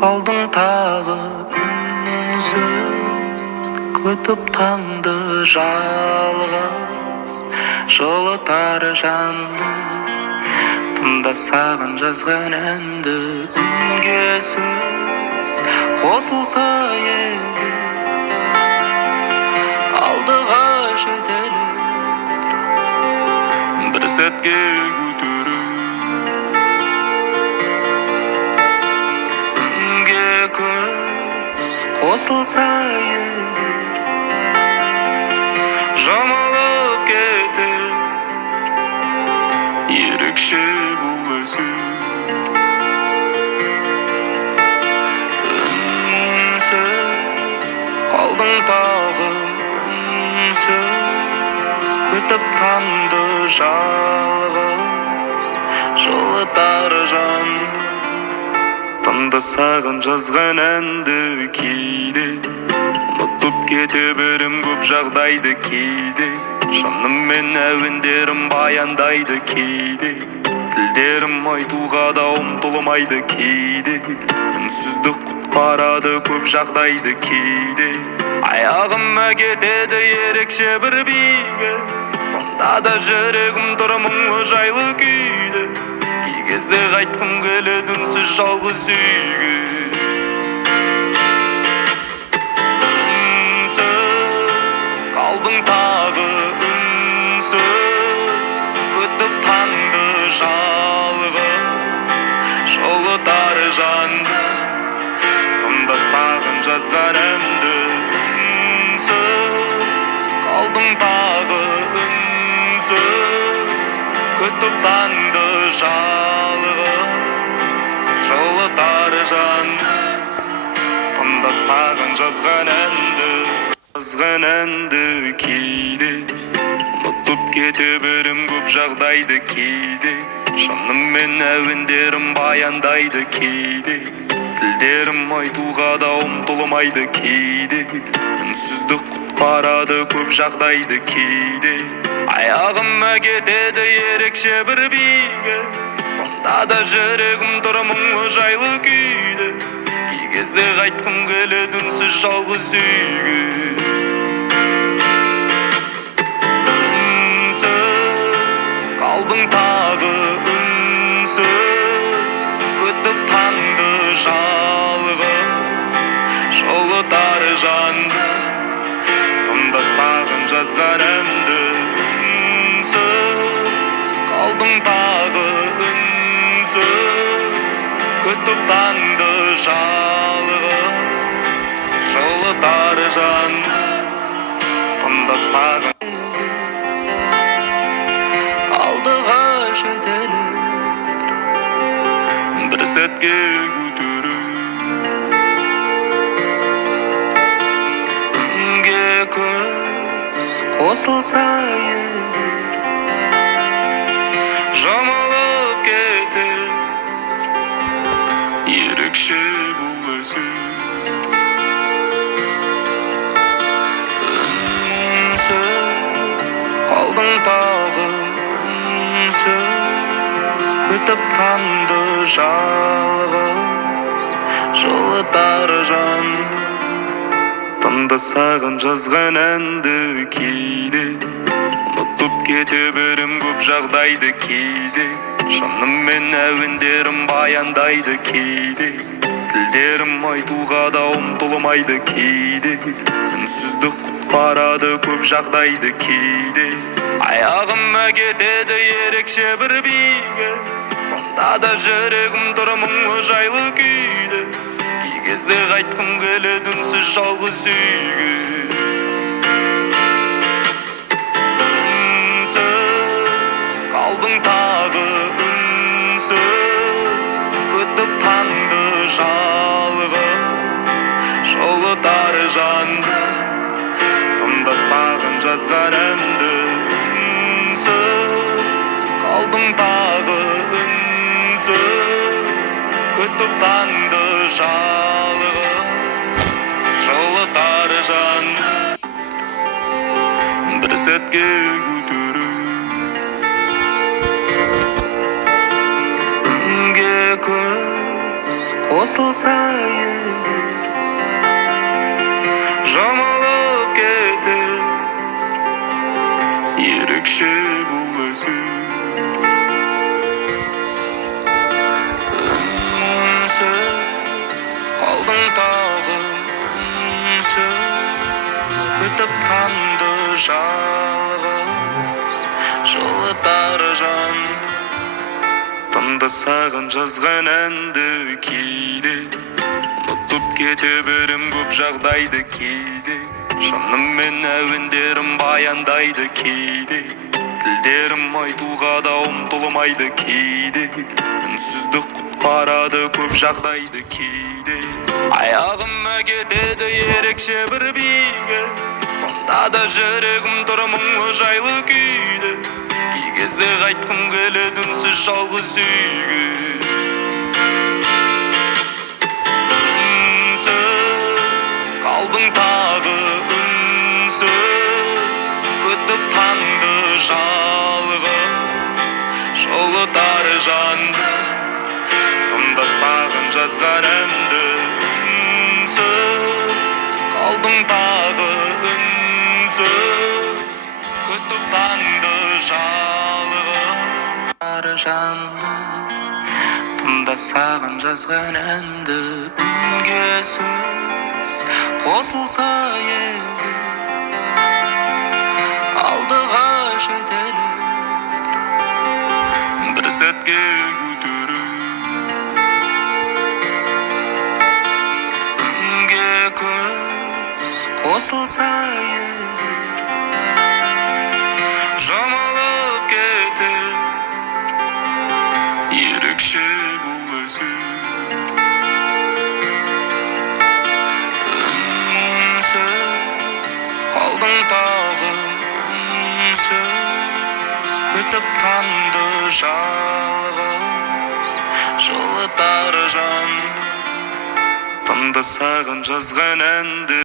Қалдың тағы үнсіз, күтіп таңды жалғыз, жылытар жанды. Тыңда саған жазған әнді, үнге сөз қосылса егер, алдыға жетелер, бір сәтке көтерер. Үнге көз қосылса егер, жамалып кетер, ерекше бұл әсер. Үнсіз қалдың тағы, үнсіз күтіп таңды жалғыз, жылытар жанды. Тыңда саған жазған әнді кейде, ұмытып кете берем көп жағдайды кейде. Жаныммен әуендерім баяндайды кейде, тілдерім айтуға да ұмтылмайды кейде. Үнсіздік құтқарады көп жағдайды кейде. Аяғыма кетеді ерекше бір биге, сонда да жүрегім тұр мұңлы жайлы күйде. Кей кезде қайтқым келеді үнсіз жалғыз үйге. Үнсіз қалдың тағы, үнсіз күтіп таңды жалғыз, жылытар жанды. Тыңда саған жазған әнді, үнсіз қалдың тағы, үнсіз күтіп таңды жалғыз, жылытар жанды. Тыңда саған жазған әнді кейде, ұмытып кете берем көп жағдайды кейде. Жаныммен әуендерім баяндайды кейде, тілдерім айтуға да ұмтылмайды кейде. Үнсіздік құтқарады көп жағдайды кейде. Аяғыма кетеді ерекше бір биге, сонда да жүрегім тұр мұңлы жайлы күйде. Кей кезде қайтқым келеді үнсіз жалғыз үйге. Үнсіз қалдың тағы, үнсіз күтіп таңды жалғыз, жылытар жанды. Тыңда саған жазған әнді, үнсіз қалдың тағы, үнсіз күтіп таңды жалғыз, жылытар жанды. Тыңда саған алдыға жетелер, бір сәтке көтерер. Үнге көз қосылса егер, жамалып кетер, ерекше бұл әсер. Үнсіз қалдың тағы, үнсіз күтіп таңды жалғыз, жылытар жанды. Тыңда саған жазған әнді кейде, ұмытып кете берем көп жағдайды кейде. Жаныммен әуендерім баяндайды кейде, тілдерім айтуға да ұмтылмайды кейде. Үнсіздік құтқарады көп жағдайды кейде. Аяғыма кетеді ерекше бір биге, сонда да жүрегім тұр мұңлы жайлы күйде. Кей кезде қайтқым келеді үнсіз жалғыз үйге. Үнсіз қалдың тағы, үнсіз күтіп таңды жалғыз, жылытар жанды. Тыңда саған жазған әнді, үнсіз қалдың тағы, үнсіз күтіп таңды жалғыз, жылытар жанды. Бір сәтке көтерер. Үнге көз қосылса егер жамалып кетер ерекше бұл әсер үнсіз қалдың тағы үнсіз күтіп таңды жалғыз жылытар жан тыңда саған жазған әнді кейде ұмытып кете берем көп жағдайды кейде шынымен әуендерім баяндайды кейде тілдерім айтуға да ұмтылмайды кейде үнсіздік құтқарады көп жағдайды кейде аяғыма кетеді ерекше бір биге сонда да жүрегім тұр мұңлы жайлы күйде кей кезде қайтқым келеді үнсіз жалғыз үйге үнсіз қалдың тағы үнсіз күтіп таңды жалғыз жылытар жанды тыңда саған жазған әнді үнсіз қалдың тағы үнсіз күтіп таңды жалғыз жанды тыңда саған жазған әнді үнге сөз қосылса егер алдыға жетелер бір сәтке көтерер үнге көз қосылса егер жамалып кетер ерекше бұл әсер үнсіз қалдың тағы үнсіз күтіп таңды жалғыз жылытар жанды тыңда саған жазған әнді